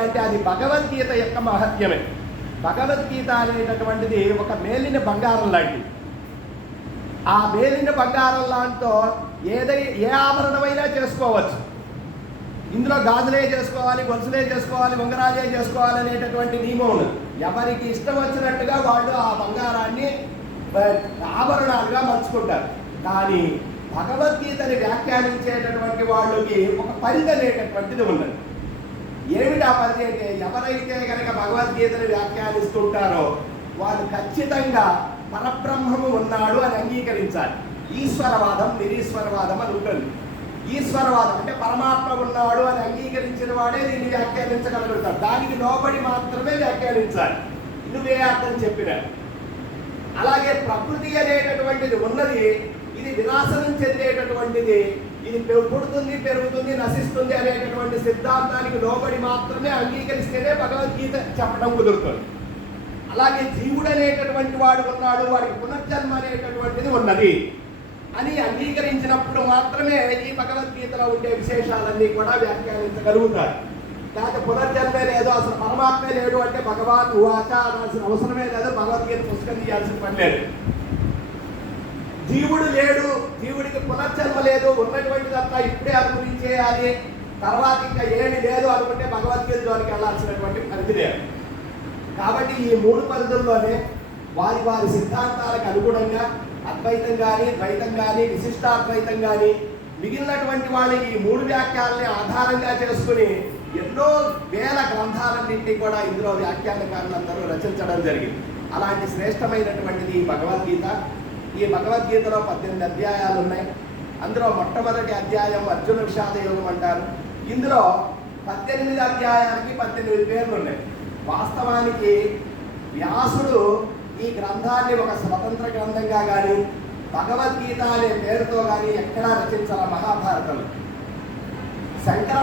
అంటే అది భగవద్గీత యొక్క మహత్యమే. భగవద్గీత అనేటటువంటిది ఒక మేలిన బంగారం లాంటిది. ఆ మేలిన బంగారం లాంటితో ఏ ఆభరణమైనా చేసుకోవచ్చు. ఇందులో గాజులే చేసుకోవాలి, గొలుసులే చేసుకోవాలి, ఉంగరాలే చేసుకోవాలి అనేటటువంటి నియమం ఉన్నది. ఎవరికి ఇష్టం వచ్చినట్టుగా వాళ్ళు ఆ బంగారాన్ని ఆభరణాలుగా మలుచుకుంటారు. కానీ భగవద్గీతని వ్యాఖ్యానించేటటువంటి వాళ్ళకి ఒక పరిధి అనేటటువంటిది ఉన్నది. ఏమిటి ఆ పరిధి అంటే, ఎవరైతే కనుక భగవద్గీతను వ్యాఖ్యానిస్తుంటారో వాళ్ళు ఖచ్చితంగా పరబ్రహ్మము ఉన్నాడు అని అంగీకరించాలి. ఈశ్వరవాదం, నిరీశ్వరవాదం అని ఉంటుంది. ఈశ్వరవాదం అంటే పరమాత్మ ఉన్నాడు అని అంగీకరించిన వాడే దీన్ని వ్యాఖ్యానించగలుగుతాడు. దానికి లోబడి మాత్రమే వ్యాఖ్యానించాలి. నువ్వే అర్థం చెప్పినాడు. అలాగే ప్రకృతి అనేటటువంటిది ఉన్నది, ఇది వినాశనం చెందేటటువంటిది, ఇది పుడుతుంది, పెరుగుతుంది, నశిస్తుంది అనేటటువంటి సిద్ధాంతానికి లోబడి మాత్రమే అంగీకరిస్తేనే భగవద్గీత చెప్పడం కుదురుతుంది. అలాగే జీవుడు అనేటటువంటి వాడు ఉన్నాడు, వాడికి పునర్జన్మ అనేటటువంటిది ఉన్నది అని అంగీకరించినప్పుడు మాత్రమే ఈ భగవద్గీతలో ఉండే విశేషాలన్నీ కూడా వ్యాఖ్యానించగలుగుతారు. లేకపోతే పునర్జన్మే లేదు, అసలు పరమాత్మే లేడు అంటే భగవాన్ ఉవాచ అనాల్సిన అవసరమే లేదు, భగవద్గీత పుస్తకం తీయాల్సిన పని లేదు. జీవుడు లేడు, జీవుడికి పునర్జన్మ లేదు, ఉన్నటువంటిదంతా ఇప్పుడే అనుభవించేయాలి, తర్వాత ఇంకా ఏమి లేదు అనుకుంటే భగవద్గీత జోలికి వెళ్ళాల్సినటువంటి పరిధి లేదు. కాబట్టి ఈ మూడు పరిధుల్లోనే వారి వారి సిద్ధాంతాలకు అనుగుణంగా అద్వైతం కానీ, ద్వైతం కానీ, విశిష్టాద్వైతం కానీ మిగిలినటువంటి వాళ్ళు ఈ మూడు వ్యాఖ్యాలని ఆధారంగా చేసుకుని ఎన్నో వేల గ్రంథాలన్నింటినీ కూడా ఇందులో వ్యాఖ్యానకారులందరూ రచించడం జరిగింది. అలాంటి శ్రేష్టమైనటువంటిది ఈ భగవద్గీత. ఈ భగవద్గీతలో 18 అధ్యాయాలు ఉన్నాయి. అందులో మొట్టమొదటి అధ్యాయం అర్జున విషాద యోగం అంటారు. ఇందులో 18 అధ్యాయానికి 18 పేర్లు ఉన్నాయి. వాస్తవానికి వ్యాసుడు ఈ గ్రంథాన్ని ఒక స్వతంత్ర గ్రంథంగా కానీ, భగవద్గీత అనే పేరుతో కానీ ఎక్కడా రచించాల. మహాభారతంలో శంకర